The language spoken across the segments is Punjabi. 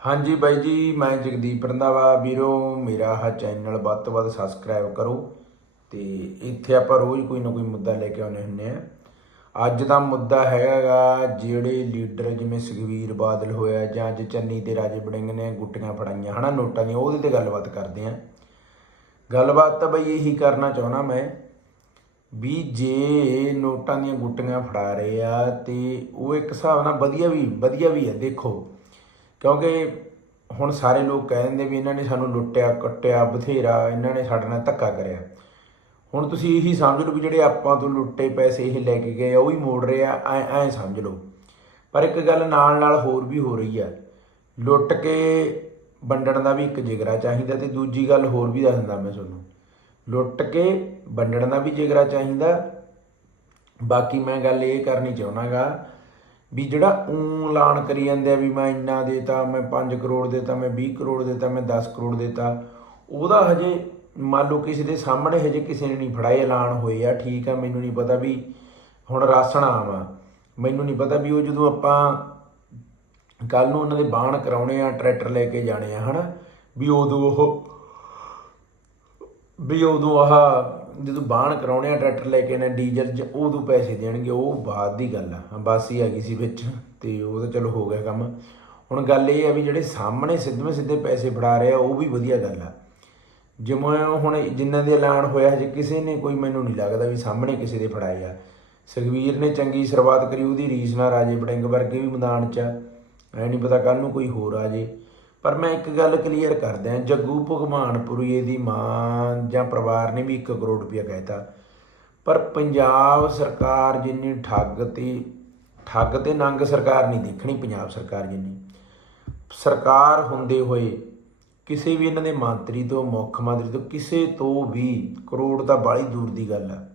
ਹਾਂਜੀ ਬਾਈ ਜੀ, ਮੈਂ ਜਗਦੀਪ ਰੰਧਾਵਾ। ਵੀਰੋ, ਮੇਰਾ ਹਾ ਚੈਨਲ ਵੱਧ ਤੋਂ ਵੱਧ ਸਬਸਕ੍ਰਾਈਬ ਕਰੋ ਤੇ ਇੱਥੇ ਆਪਾਂ ਰੋਜ਼ ਕੋਈ ਨਾ ਕੋਈ ਮੁੱਦਾ ਲੈ ਕੇ ਆਉਂਦੇ ਹੁੰਦੇ ਆ। ਅੱਜ ਦਾ ਮੁੱਦਾ ਹੈਗਾਗਾ ਜਿਹੜੇ ਲੀਡਰ ਜਿਵੇਂ ਸੁਖਵੀਰ ਬਾਦਲ ਹੋਇਆ ਜਾਂ ਅੱਜ ਚੰਨੀ ਤੇ ਰਾਜੇ ਬੜਿੰਗ ਨੇ ਗੁੱਟੀਆਂ ਫੜਾਈਆਂ, ਹਨਾ ਨੋਟਾਂ ਦੀਆਂ, ਉਹਦੇ ਤੇ ਗੱਲਬਾਤ ਕਰਦੇ ਆ। ਗੱਲਬਾਤ ਤਾਂ ਬਈ ਇਹੀ ਕਰਨਾ ਚਾਹੁੰਦਾ ਮੈਂ ਵੀ ਜੇ ਨੋਟਾਂ ਦੀਆਂ ਗੁੱਟੀਆਂ ਫੜਾ ਰਹੇ ਆ ਤੇ ਉਹ ਇੱਕ ਹਿਸਾਬ ਨਾਲ ਵਧੀਆ ਵੀ ਵਧੀਆ ਵੀ ਹੈ ਦੇਖੋ। ਕਿਉਂਕਿ ਹੁਣ ਸਾਰੇ ਲੋਕ ਕਹਿ ਦਿੰਦੇ ਵੀ ਇਹਨਾਂ ਨੇ ਸਾਨੂੰ ਲੁੱਟਿਆ, ਕੱਟਿਆ, ਬਥੇਰਾ, ਇਹਨਾਂ ਨੇ ਸਾਡੇ ਨਾਲ ਧੱਕਾ ਕਰਿਆ। ਹੁਣ ਤੁਸੀਂ ਇਹੀ ਸਮਝ ਲਓ ਵੀ ਜਿਹੜੇ ਆਪਾਂ ਤੋਂ ਲੁੱਟੇ ਪੈਸੇ ਇਹ ਲੈ ਕੇ ਗਏ ਆ, ਉਹ ਹੀ ਮੋੜ ਰਹੇ ਆ, ਐ ਐ ਸਮਝ ਲਓ। ਪਰ ਇੱਕ ਗੱਲ ਨਾਲ ਨਾਲ ਹੋਰ ਵੀ ਹੋ ਰਹੀ ਆ। ਲੁੱਟ ਕੇ ਵੰਡਣ ਦਾ ਵੀ ਇੱਕ ਜਿਗਰਾ ਚਾਹੀਦਾ ਤੇ ਦੂਜੀ ਗੱਲ ਹੋਰ ਵੀ ਦੱਸ ਦਿੰਦਾ ਮੈਂ ਤੁਹਾਨੂੰ। ਲੁੱਟ ਕੇ ਵੰਡਣ ਦਾ ਵੀ ਜਿਗਰਾ ਚਾਹੀਦਾ। ਬਾਕੀ ਮੈਂ ਗੱਲ ਇਹ ਕਰਨੀ ਚਾਹਣਾਗਾ ਵੀ ਜਿਹੜਾ ਊਂ ਐਲਾਨ ਕਰੀ ਜਾਂਦੇ ਆ ਵੀ ਮੈਂ ਇੰਨਾ ਦੇਤਾ, ਮੈਂ 5 ਕਰੋੜ ਦੇਤਾ, ਮੈਂ 20 ਕਰੋੜ ਦੇਤਾ, ਮੈਂ 10 ਕਰੋੜ ਦੇਤਾ, ਉਹਦਾ ਹਜੇ ਮੰਨ ਲਓ ਕਿਸੇ ਦੇ ਸਾਹਮਣੇ ਹਜੇ ਕਿਸੇ ਨੇ ਨਹੀਂ ਫੜਾਏ ਐਲਾਨ ਹੋਏ ਆ, ਠੀਕ ਆ, ਮੈਨੂੰ ਨਹੀਂ ਪਤਾ ਵੀ ਹੁਣ ਰਾਸ਼ਨ ਆਮ ਆ। ਮੈਨੂੰ ਨਹੀਂ ਪਤਾ ਵੀ ਉਹ ਜਦੋਂ ਆਪਾਂ ਕੱਲ ਨੂੰ ਉਹਨਾਂ ਦੇ ਬਾਣ ਕਰਾਉਣੇ ਆ, ਟਰੈਕਟਰ ਲੈ ਕੇ ਜਾਣੇ ਆ, ਹਨਾ, ਵੀ ਉਦੋਂ ਉਹ, ਵੀ ਉਦੋਂ ਆਹ ਜਦੋਂ ਬਾਣ ਕਰਾਉਣੇ ਆ, ਟਰੈਕਟਰ ਲੈ ਕੇ ਨਾ ਡੀਜ਼ਲ ਚ, ਉਦੋਂ ਪੈਸੇ ਦੇਣਗੇ, ਉਹ ਬਾਅਦ ਦੀ ਗੱਲ ਆ। ਬਸ ਹੀ ਆ ਗਈ ਸੀ ਵਿੱਚ, ਤੇ ਉਹ ਤਾਂ ਚਲੋ ਹੋ ਗਿਆ ਕੰਮ। ਹੁਣ ਗੱਲ ਇਹ ਆ ਵੀ ਜਿਹੜੇ ਸਾਹਮਣੇ ਸਿੱਧਵੇਂ ਸਿੱਧੇ ਪੈਸੇ ਫੜਾ ਰਹੇ ਆ, ਉਹ ਵੀ ਵਧੀਆ ਗੱਲ ਆ। ਜਿਵੇਂ ਹੁਣ ਜਿਨ੍ਹਾਂ ਦੇ ਐਲਾਨ ਹੋਇਆ ਹਜੇ ਕਿਸੇ ਨੇ ਕੋਈ ਮੈਨੂੰ ਨਹੀਂ ਲੱਗਦਾ ਵੀ ਸਾਹਮਣੇ ਕਿਸੇ ਦੇ ਫੜਾਏ ਆ। ਸੁਖਵੀਰ ਨੇ ਚੰਗੀ ਸ਼ੁਰੂਆਤ ਕਰੀ, ਉਹਦੀ ਰੀਸ ਨਾਲ ਰਾਜੇ ਵੜਿੰਗ ਵਰਗੇ ਵੀ ਮੈਦਾਨ 'ਚ ਆ। ਐ ਨਹੀਂ ਪਤਾ ਕੱਲ ਨੂੰ ਕੋਈ ਹੋਰ ਆ ਜੇ। ਪਰ ਮੈਂ ਇੱਕ ਗੱਲ ਕਲੀਅਰ ਕਰਦਾ, ਜੱਗੂ ਭਗਵਾਨਪੁਰੀਏ ਦੀ ਮਾਂ ਜਾਂ ਪਰਿਵਾਰ ਨੇ ਵੀ 1 ਕਰੋੜ ਰੁਪਇਆ ਕਹਿਤਾ ਪਰ ਪੰਜਾਬ ਸਰਕਾਰ ਜਿੰਨੀ ਠੱਗ ਤੇ ਠੱਗ ਤੇ ਨੰਗ ਸਰਕਾਰ ਨਹੀਂ ਦੇਖਣੀ ਪੰਜਾਬ ਸਰਕਾਰ ਜਿੰਨੀ। ਸਰਕਾਰ ਹੁੰਦੇ ਹੋਏ ਕਿਸੇ ਵੀ ਇਹਨਾਂ ਦੇ ਮੰਤਰੀ ਤੋਂ, ਮੁੱਖ ਮੰਤਰੀ ਤੋਂ, ਕਿਸੇ ਤੋਂ ਵੀ ਕਰੋੜ ਤਾਂ ਬਾਲੀ ਦੂਰ ਦੀ ਗੱਲ ਆ।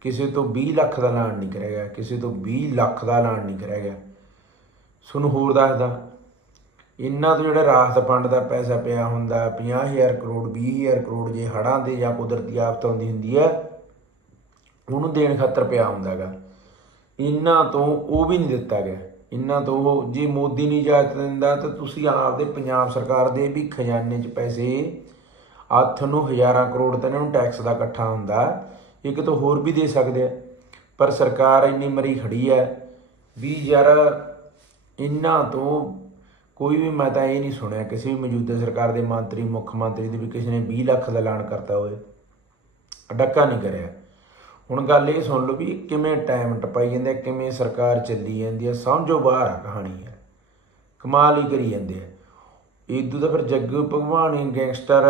ਕਿਸੇ ਤੋਂ 20 ਲੱਖ ਦਾ ਐਲਾਨ ਨਹੀਂ ਕਰਿਆ ਗਿਆ, ਕਿਸੇ ਤੋਂ 20 ਲੱਖ ਦਾ ਐਲਾਨ ਨਹੀਂ ਕਰਿਆ ਗਿਆ। ਤੁਹਾਨੂੰ ਹੋਰ ਦੱਸਦਾ ਇਹਨਾਂ ਤੋਂ ਜਿਹੜਾ ਰਾਹਤ ਫੰਡ ਦਾ ਪੈਸਾ ਪਿਆ ਹੁੰਦਾ 50000 ਕਰੋੜ 20000 ਕਰੋੜ ਜੇ ਹੜਾਂ ਦੇ ਜਾਂ ਕੁਦਰਤੀ ਆਫਤ ਆਉਂਦੀ ਹੁੰਦੀ ਹੈ, ਉਹਨੂੰ ਦੇਣ ਖਾਤਰ ਪਿਆ ਹੁੰਦਾਗਾ ਇਹਨਾਂ ਤੋਂ ਉਹ ਵੀ ਨਹੀਂ ਦਿੱਤਾ ਗਿਆ। ਇਹਨਾਂ ਤੋਂ ਉਹ- ਜੇ ਮੋਦੀ ਨਹੀਂ ਇਜਾਜ਼ਤ ਦਿੰਦਾ ਤਾਂ ਤੁਸੀਂ ਆਪਦੇ ਪੰਜਾਬ ਸਰਕਾਰ ਦੇ ਵੀ ਖਜ਼ਾਨੇ 'ਚ ਪੈਸੇ ਹੱਥ ਨੂੰ ਹਜ਼ਾਰਾਂ ਕਰੋੜ ਤਾਂ ਇਹਨਾਂ ਨੂੰ ਟੈਕਸ ਦਾ ਇਕੱਠਾ ਹੁੰਦਾ, ਇੱਕ ਤੋਂ ਹੋਰ ਵੀ ਦੇ ਸਕਦੇ ਆ। ਪਰ ਸਰਕਾਰ ਇੰਨੀ ਮਰੀ ਖੜੀ ਹੈ ਵੀ ਯਾਰ ਇਹਨਾਂ ਤੋਂ ਕੋਈ ਵੀ ਮੈਂ ਤਾਂ ਇਹ ਨਹੀਂ ਸੁਣਿਆ ਕਿਸੇ ਵੀ ਮੌਜੂਦਾ ਸਰਕਾਰ ਦੇ ਮੰਤਰੀ ਮੁੱਖ ਮੰਤਰੀ ਦੇ ਵੀ ਕਿਸੇ ਨੇ 20 ਲੱਖ ਦਾ ਐਲਾਨ ਕਰਤਾ ਹੋਵੇ। ਡੱਕਾ ਨਹੀਂ ਕਰਿਆ। ਹੁਣ ਗੱਲ ਇਹ ਸੁਣ ਲਓ ਵੀ ਕਿਵੇਂ ਟਾਈਮ ਟਪਾਈ ਜਾਂਦੇ ਆ, ਕਿਵੇਂ ਸਰਕਾਰ ਚੱਲੀ ਜਾਂਦੀ ਹੈ ਸਮਝੋ ਬਾਹਰ ਆ ਕਹਾਣੀ ਹੈ। ਕਮਾਲ ਹੀ ਕਰੀ ਜਾਂਦੇ ਆ। ਇਦੋਂ ਤਾਂ ਫਿਰ ਜੱਗੂ ਭਗਵਾਨ ਗੈਂਗਸਟਰ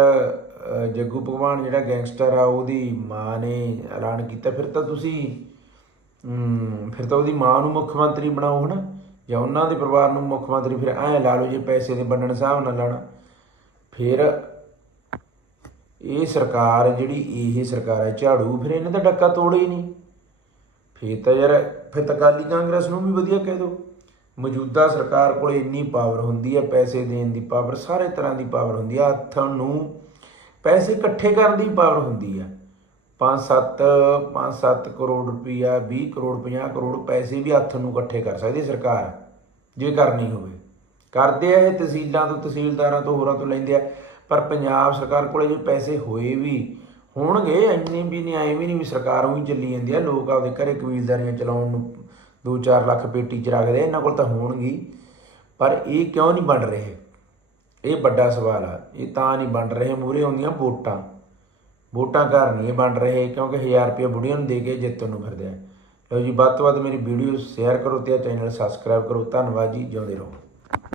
ਜੱਗੂ ਭਗਵਾਨ ਜਿਹੜਾ ਗੈਂਗਸਟਰ ਆ ਉਹਦੀ ਮਾਂ ਨੇ ਐਲਾਨ ਕੀਤਾ। ਫਿਰ ਤਾਂ ਤੁਸੀਂ ਫਿਰ ਤਾਂ ਉਹਦੀ ਮਾਂ ਨੂੰ ਮੁੱਖ ਮੰਤਰੀ ਬਣਾਓ ਹਨਾ। ਜਾਂ ਉਹਨਾਂ ਦੇ ਪਰਿਵਾਰ ਨੂੰ ਮੁੱਖ ਮੰਤਰੀ ਫਿਰ ਐਂ ਲਾ ਲਓ ਜੇ ਪੈਸੇ ਦੇ ਵੰਡਣ ਸਾਹਿਬ ਨਾਲ ਲੈਣਾ ਫਿਰ ਇਹ ਸਰਕਾਰ ਜਿਹੜੀ ਇਹ ਸਰਕਾਰ ਹੈ ਝਾੜੂ, ਫਿਰ ਇਹਨਾਂ ਦਾ ਡੱਕਾ ਤੋੜੇ ਹੀ ਨਹੀਂ। ਫਿਰ ਤਾਂ ਯਾਰ, ਫਿਰ ਤਾਂ ਅਕਾਲੀ ਕਾਂਗਰਸ ਨੂੰ ਵੀ ਵਧੀਆ ਕਹਿ ਦਿਓ ਮੌਜੂਦਾ ਸਰਕਾਰ ਕੋਲ ਇੰਨੀ ਪਾਵਰ ਹੁੰਦੀ ਹੈ, ਪੈਸੇ ਦੇਣ ਦੀ ਪਾਵਰ ਸਾਰੇ ਤਰ੍ਹਾਂ ਦੀ ਪਾਵਰ ਹੁੰਦੀ ਹੈ। ਹੱਥ ਨੂੰ ਪੈਸੇ ਇਕੱਠੇ ਕਰਨ ਦੀ ਪਾਵਰ ਹੁੰਦੀ ਹੈ। 5-7 5-7 ਕਰੋੜ ਰੁਪਈਆ 20 ਕਰੋੜ 50 ਕਰੋੜ ਪੈਸੇ ਵੀ ਹੱਥ ਨੂੰ ਇਕੱਠੇ ਕਰ ਸਕਦੀ ਸਰਕਾਰ। ਜੇ ਕਰਨੀ ਹੋਵੇ। ਕਰਦੇ ਆ ਇਹ ਤਹਿਸੀਲਾਂ ਤੋਂ, ਤਹਿਸੀਲਦਾਰਾਂ ਤੋਂ, ਹੋਰਾਂ ਤੋਂ ਲੈਂਦੇ ਆ। ਪਰ ਪੰਜਾਬ ਸਰਕਾਰ ਕੋਲੇ ਜੇ ਪੈਸੇ ਹੋਏ ਵੀ ਹੋਣਗੇ, ਇੰਨੇ ਵੀ ਨਹੀਂ, ਐਵੇਂ ਨਹੀਂ ਵੀ ਸਰਕਾਰ ਉਹੀ ਚੱਲੀ ਜਾਂਦੀ ਆ। ਲੋਕ ਆਪਦੇ ਘਰੇ ਕਬੀਲਦਾਰੀਆਂ ਚਲਾਉਣ ਨੂੰ 2-4 ਲੱਖ ਪੇਟੀ ਚ ਰੱਖਦੇ ਇਹਨਾਂ ਕੋਲ ਤਾਂ ਹੋਣਗੀ। ਪਰ ਇਹ ਕਿਉਂ ਨਹੀਂ ਬਣ ਰਹੇ? ਇਹ ਵੱਡਾ ਸਵਾਲ ਆ। ਇਹ ਤਾਂ ਨਹੀਂ ਬਣ ਰਹੇ ਮੂਰੇ ਆਉਂਦੀਆਂ ਵੋਟਾਂ। ਵੋਟਾਂ ਘਰ ਨਹੀਂ ਬਣ ਰਹੇ ਕਿਉਂਕਿ 1000 ਰੁਪਏ ਬੁੜੀਆਂ ਨੂੰ ਦੇ ਕੇ ਜਿੱਤਣ ਨੂੰ ਫਿਰਦੇ ਆ। ਲਓ ਜੀ, ਵੱਧ ਤੋਂ ਵੱਧ ਮੇਰੀ ਵੀਡੀਓ ਸ਼ੇਅਰ ਕਰੋ ਤੇ ਚੈਨਲ ਸਬਸਕ੍ਰਾਈਬ ਕਰੋ। ਧੰਨਵਾਦ ਜੀ, ਜਿਉਂਦੇ ਰਹੋ।